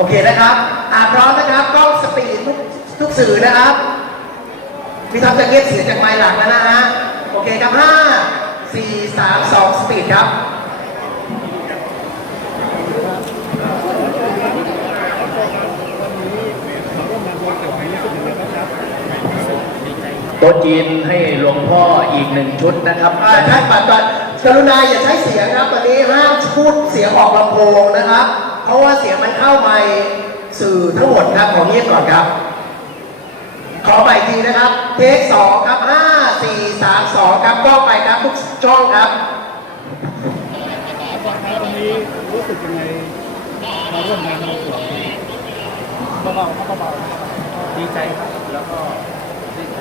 โอเคนะครับอ่าพร้อมนะครับกล้องสปีดทุกสื่อนะครับมีท็อปจะเงียบเสียงจากไมค์หลังแล้วนะฮะโอเคครับห้าสี่สามสองสปีดครับโต๊ะจีนให้หลวงพ่ออีกหนึ่งชุดนะครับท่าปัดปัดกรุณาอย่าใช้เสียงครับวันนี้ห้ามพูดเสียงออกลำโพงนะครับ พราะว่าเสียงมันเข้าไปสื่อทั้งหมดครับขอเงียบก่อนครับ ขอใหม่ทีนะครับเทคสองครับห้าสี่สามสองครับก็ไปครับทุกช่องครับวันนี้รู้สึกยังไงมาร่วมงานในสวนเบาๆเบาๆดีใจครับแล้วก็ดีใจ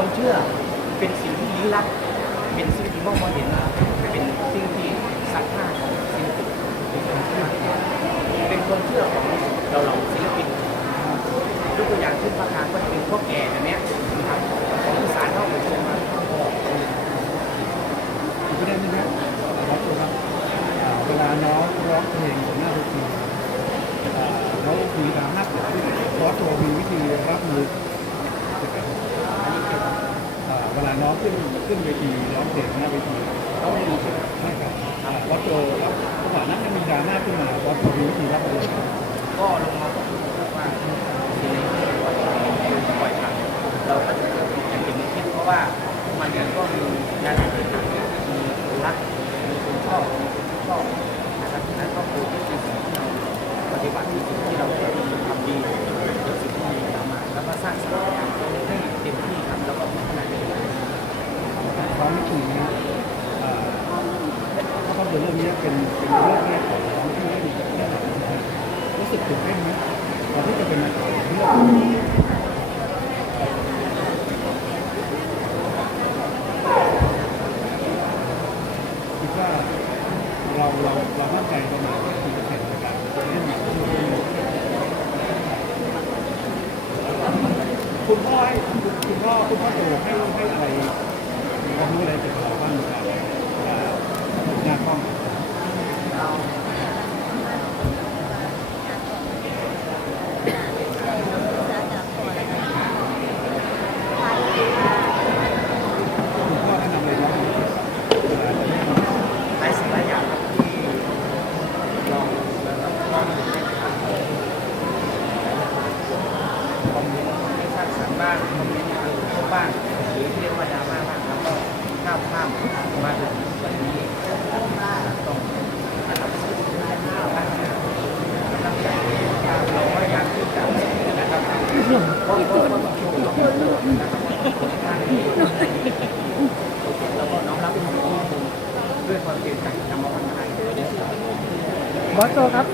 ความเชื่อเป็นสิ่งที่ลี้ลับเป็นสิ่งที่มองไม่เห็นนะเป็นสิ่งที่สักหน้าของสิ่งที่เป็นความเชื่อของเราเราศิลปินยกตัวอย่างเช่นพระคางก็จะเป็นพวกแก่ ขึ้นเวทีร้องเพลงหน้าเวที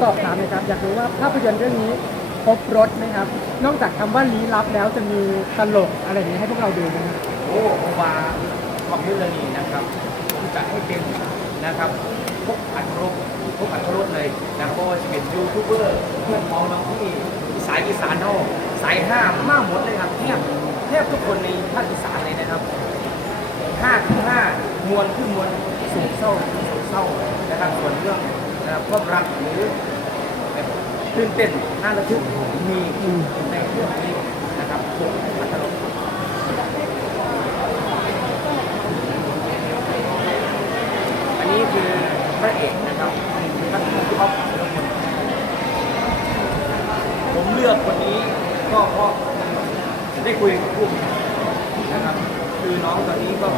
สอบถามหน่อยครับอยากรู้ว่าภาพยนตร์เรื่องนี้ครบรถไหมครับ นอกจากคำว่าลี้ลับแล้วจะมีตลกอะไรอย่างนี้ให้พวกเราดูไหมครับโอ้โหว่าความเรื่องนี้นะครับผมจะให้เป็นนะครับพวกอัตรสพวกอัตรสเลยนะครับเพราะว่าจะเป็นยูทูบเบอร์เพื่อนพ้องน้องที่สายอีสานเท่าสายห้ามากหมดเลยครับแทบแทบทุกคนในภาคอีสานเลยนะครับห้าคือห้ามวลคือมวลสูงเศร้าสูงเศร้านะครับส่วนเรื่อง ครับความรักหรือตื่นเต้นน่าระทึกมีในเรื่องนี้นะครับผมอัตลกอันนี้คือพระเอกนะครับท่านท็อปธีรพลผมเลือกคนนี้ก็เพราะได้คุยกับผู้กนะครับ คือน้องตอนนี้ก็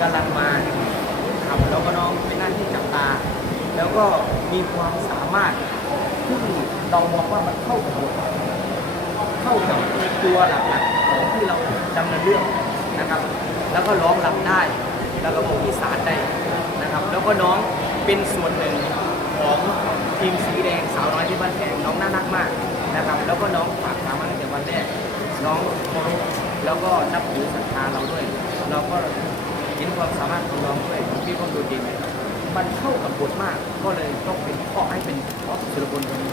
กำลังมาครับแล้วก็น้องเป็นหน้าที่จับตา แล้ว ก็มีความสามารถที่เรามองว่ามันเข้ากับบทเข้ากับตัวหลักๆของที่เราดำเนินเรื่องนะครับ แล้วก็ร้องรำได้ แล้วก็พูดอีสานได้นะครับ แล้วก็น้องเป็นส่วนหนึ่งของทีมสีแดงสาวน้อยที่บ้านแพงน้องน่ารักมากนะครับ แล้วก็น้องฝากถามมาตั้งแต่วันแรกน้องเคารพแล้วก็นับถือศรัทธาเราด้วย เราก็เห็นความสามารถของน้องด้วยมีความโดดเด่น มันเข้ากับบทมาก ก็เลยต้องเป็นข้อให้เป็นข้อศิลปนคนนี้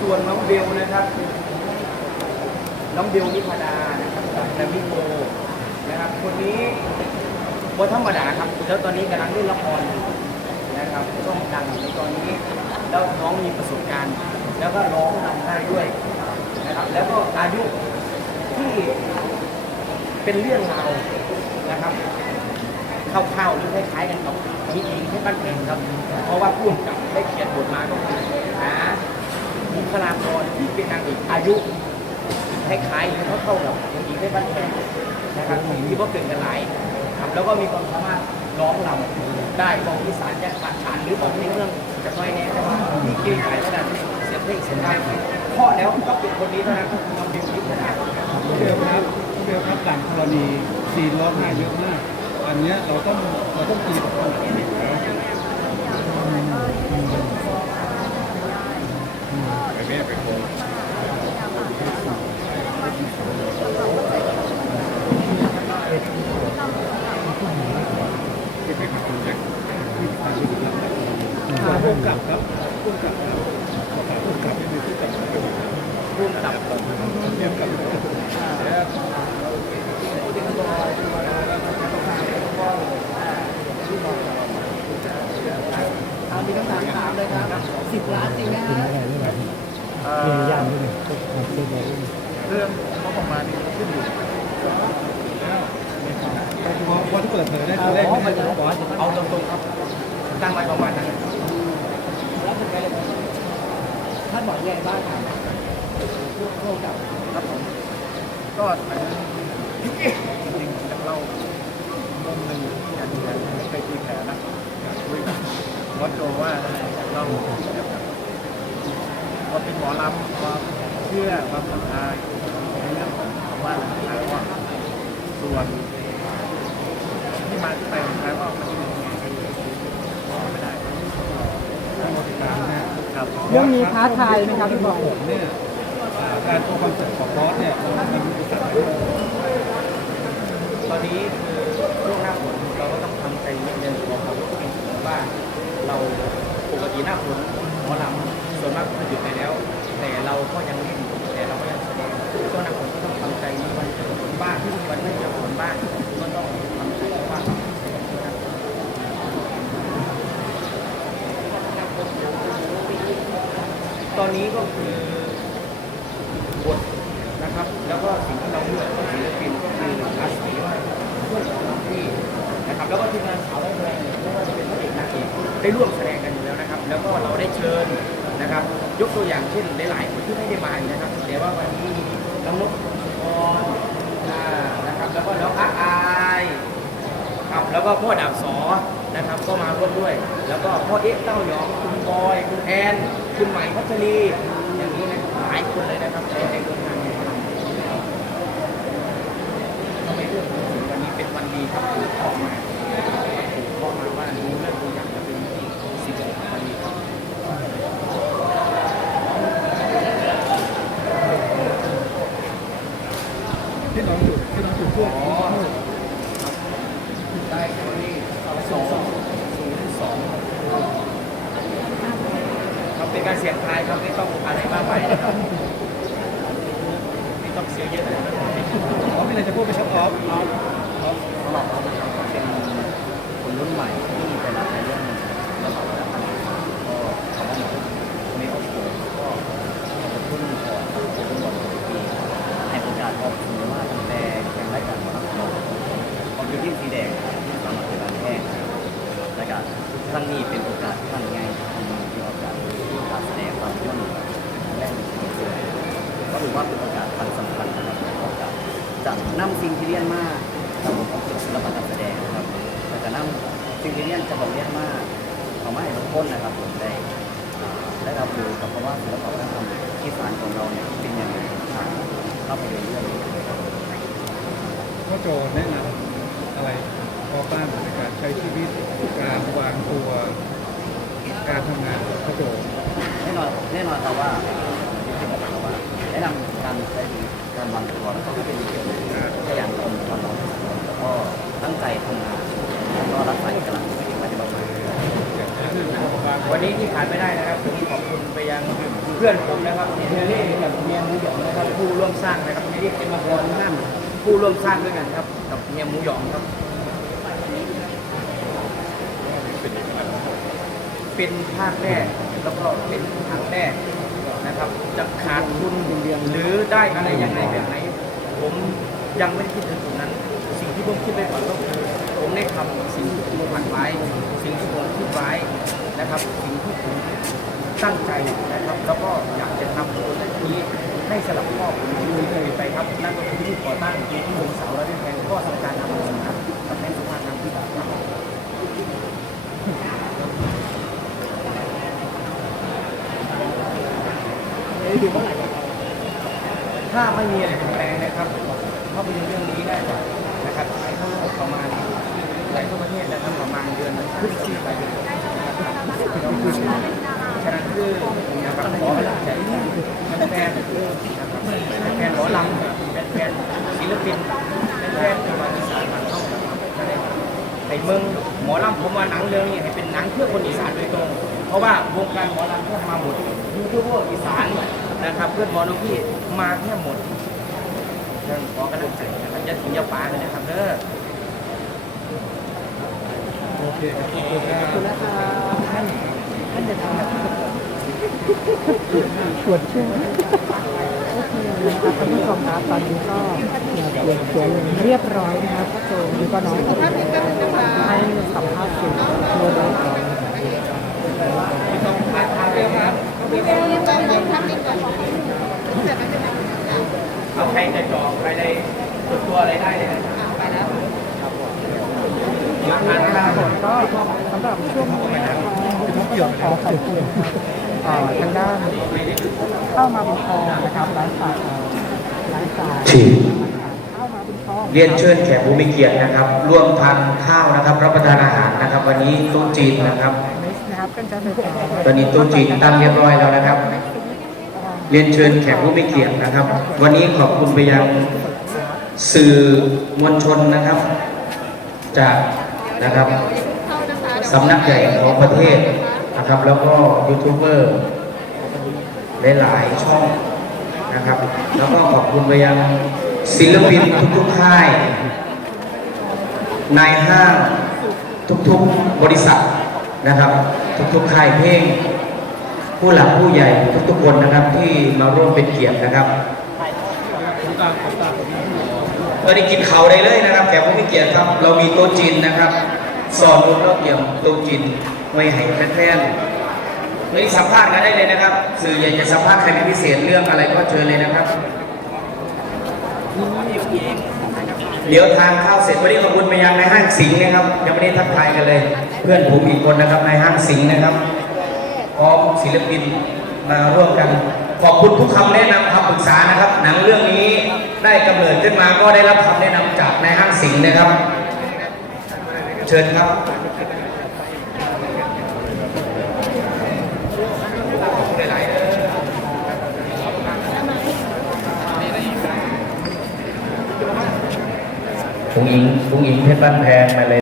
ส่วนน้องเบลนะครับ น้องเบลนิพาดานะครับจากแกรมมี่โกนะครับ คนนี้บนธรรมดาครับ แล้วตอนนี้กำลังเล่นละครอยู่นะครับต้องดังในตอนนี้ แล้วน้องมีประสบการณ์ แล้วก็ร้องรำได้ด้วยนะครับ แล้วก็อายุที่เป็นเรื่องราวนะครับ คร่าวๆหรือคล้ายๆกันกับพี่อิงที่บ้านเพลงครับ เพราะว่าผู้กำกับได้เขียนบทมาก็คือหาบุคลากรที่เป็นนางเอกอายุคล้ายๆหรือเท่าๆกับหญิงได้บ้านแพงนะครับที่ว่าเกินกันหลายครับแล้วก็มีความสามารถร้องรำได้บอกอีสานจะขาดฉานหรือบอกในเรื่องจะน้อยแน่แต่ว่าที่เก่งขายระดับเสียงเพลงเสียงได้เพราะแล้วก็เป็นคนนี้เท่านั้นคือน้องบิวที่ผมได้เบลครับเบลครับต่างกรณีซีนร้องไห้เยอะมาก อันเนี้ยเราต้องเราต้องตีกับคนไหนแล้วหาผู้กำกับครับผู้กำกับครับขอถามผู้กำกับนิดนึงผู้กำกับ ร่วมกับ เรียบกับ เอามีคำถามถามเลยครับสิบล้านจริงไหมฮะ เรื่องยากนิดนึง เรื่องเขาประมานี้ขึ้นอยู่พอพอที่เปิดเผยได้ตัวเลขไม่ได้บอสเอาตรงๆครับตั้งไว้ประมาณนั้นแล้วเป็นไงเลยท่านบอกยังไงบ้างครับร่วมกับครับผมก็อันนี้จริงๆจากเรามุมหนึ่งอย่างอย่างไม่เคยคุยแผนนะคุยกับวัดโจว่าเราแบบ เป็นหมอลำความเชื่อความศรัทธาในเรื่องของคำว่าทางว่าส่วนที่มาที่งท้างว่ามันเป็นยังไงบอกไม่ได้ทั้งหมดติดตามนะครับเรื่องนี้ท้าทายไหมครับพี่บอยผมเนี่ยการโชว์คอนเสิร์ตของบอสเนี่ยเรามีอุปสรรคตอนนี้คือช่วงหน้าฝนเราก็ต้องทำใจนิดนึงของเราก็เป็นว่าเราปกติหน้าฝนหมอลำ ส่วนมากก็หยุดไปแล้ว แต่เราก็ยังเล่นแต่เราก็ยังแสดงช่วงหน้าฝนก็ต้องทำใจมีวันจอฝนบ้างวันไม่จอฝนบ้างก็ต้องทำใจว่าตอนนี้ก็คือบทนะครับ แล้วก็สิ่งที่เราเลือกศิลปินก็คืออาศัยว่าเพื่อที่นะครับ แล้วก็ทีมงานสาวแรงไม่ว่าจะเป็นพระเอกนางเอกได้ร่วมแสดงกันอยู่แล้วนะครับ แล้วก็เราได้เชิญ นะครับ ยกตัวอย่างเช่นหลายๆคนที่ไม่ได้มาอยู่นะครับแต่ว่าวันนี้น้องนกพรอ่านะครับแล้วก็น้องอาอายครับแล้วก็พ่อดาบสอนะครับ ก็มาร่วมด้วย แล้วก็พ่อเอ๊ะเต้าหยองคุณบอยคุณแอนคุณใหม่พัชรีอย่างนี้นะหลายคนเลยนะครับในในเดินทางเนี่ยทำไมเรื่องถึงวันนี้เป็นวันดีครับถูกข้อมาถูกข้อมาว่ามีเรื่องตัวอย่างจะเป็นที่ เป็นการเสี่ยงทายครับไม่ต้องอะไรมากไปนะครับไม่ต้องเสียเยอะนะครับ ออฟมีอะไรจะพูดไหมครับออฟ สำหรับเรานะครับเป็น ค เรียนจะบอกเรียนมากเอามาให้ทุกคนนะครับผมได้อ่าได้รับรู้กับคำว่าศิลปะวัฒนธรรมที่สานของเราเนี่ยเป็นยังไงทางภาพยนตร์เรื่องนี้ครับพ่อโจแนะนำอะไรพ่อบ้านในการใช้ชีวิตการวางตัวการทำงานของพ่อโจแน่นอนแน่นอนครับว่าที่ผมบอกว่าแนะนำการใช้ชีวิตการวางตัวแล้วก็ให้เป็นเกี่ยวกับขยันทำความรู้แล้วก็ตั้งใจทำงานแล้วก็รักษาเอกลักษณ์ของตัวเองไว้ในบางวัน วันนี้ที่ขาดไม่ได้นะครับผมขอบคุณไปยังเพื่อนผมนะครับเฮลี่กับเมียหมูหยองนะครับผู้ร่วมสร้างนะครับเฮลี่เป็นมาก่อนนั่นผู้ร่วมสร้างด้วยกันครับ กับเมียหมูหยองครับ เป็นภาคแรกแล้วก็เป็นครั้งแรกนะครับ จะขาดทุนหรือได้อะไรยังไงแบบไหน ผมยังไม่ได้คิดถึงตรงนั้น สิ่งที่ผมคิดไว้ก่อนก็คือ ผมได้ทำสิ่งที่ผมฝันไว้ สิ่งที่ผมคิดไว้นะครับ สิ่งที่ผมตั้งใจนะครับ แล้วก็อยากจะทำโปรเจกต์นี้ให้สลับพ่อผมที่เคยไปครับนั่นก็คือที่ก่อตั้งที่วงเสาและที่แทนก็ทำการนำมาสัมผัสกับแม่สุภาพนำที่แบบครับถ้าไม่มีอะไรเปลี่ยนแปลงนะครับภาพยนตร์เรื่องนี้ได้ก่อนะครับฉายทั่วโลกประมาณ หลายทั่วประเทศนะครับประมาณเดือนพฤศจิกายนฉะนั้นคือนะครับขอให้ใจแฟนๆนะครับแฟนหมอลำแฟนศิลปินแฟนๆจังหวัดอีสานทางเข้าให้เมืองหมอลำผมว่าหนังเรื่องนี้ให้เป็นหนังเพื่อคนอีสานโดยตรง เพราะว่าวงการหมอลำพวกมาหมดยูทูบเบอร์อีสานนะครับเพื่อนหมอลูกพี่มาแค่หมดเรื่องขอกำลังใจนะครับย่าทิ้งยาปาเลยนะครับเด้อ โอเคครับขอบคุณครับท่านท่านจะทำแบบปวดช่วงโอเคนะครับท่านผู้ชมครับตอนนี้ก็เปลี่ยนเสียงเรียบร้อยนะครับโจนี่ก็น้องให้สัมภาษณ์สื่อโดยเรียบร้อยนะครับเอาใครจะจองใครได้ตัวตัวอะไรได้เลยนะ ครับไปแล้วมานข้าวส่วนก็สำหรับช่วงนี้นะครับขอขอบคุณเอ่อทางด้านเข้ามาบุญทองนะครับร้านสายร้านสายเข้ามาบุญทองเรียนเชิญแขกผู้มีเกียรตินะครับ ร่วมทานข้าวนะครับ รับประทานอาหารนะครับ วันนี้โต๊ะจีนนะครับตอนนี้โต๊ะจีนตั้งเรียบร้อยแล้วนะครับ เรียนเชิญแขกผู้มีเกียรตินะครับ วันนี้ขอบคุณไปยังสื่อมวลชนนะครับ จาก นะครับสำนักใหญ่ของประเทศนะครับ แล้วก็ยูทูบเบอร์หลายๆช่องนะครับ แล้วก็ขอบคุณไปยังศิลปินทุกๆค่ายนายห้างทุกๆบริษัทนะครับ ทุกๆค่ายเพลงผู้หลักผู้ใหญ่ทุกๆคนนะครับที่มาร่วมเป็นเกียรตินะครับ ตอนนี้กินเขาได้เลยนะครับแขกผู้มีเกียรติครับ เรามีโต๊ะจีนนะครับสอนรวมรอบเยี่ยมโต๊ะจีนไว้ให้แฟนๆนี่สัมภาษณ์กันได้เลยนะครับ สื่อใหญ่จะสัมภาษณ์ใครเป็นพิเศษเรื่องอะไรก็เชิญเลยนะครับ เดี๋ยวทานข้าวเสร็จวันนี้ขอบคุณไปยังในห้างสิงห์นะครับยังไม่ได้ทักทายกันเลย เพื่อนผมอีกคนนะครับในห้างสิงห์นะครับพร้อมศิลปินมาร่วมกัน ขอบคุณทุกคำแนะนำคำปรึกษานะครับ หนังเรื่องนี้ได้กำเนิดขึ้นมาก็ได้รับคำแนะนำจากนายห้างสิงห์นะครับ เชิญครับพุงอิงพุงอิงเพชรบ้านแพงมาเลย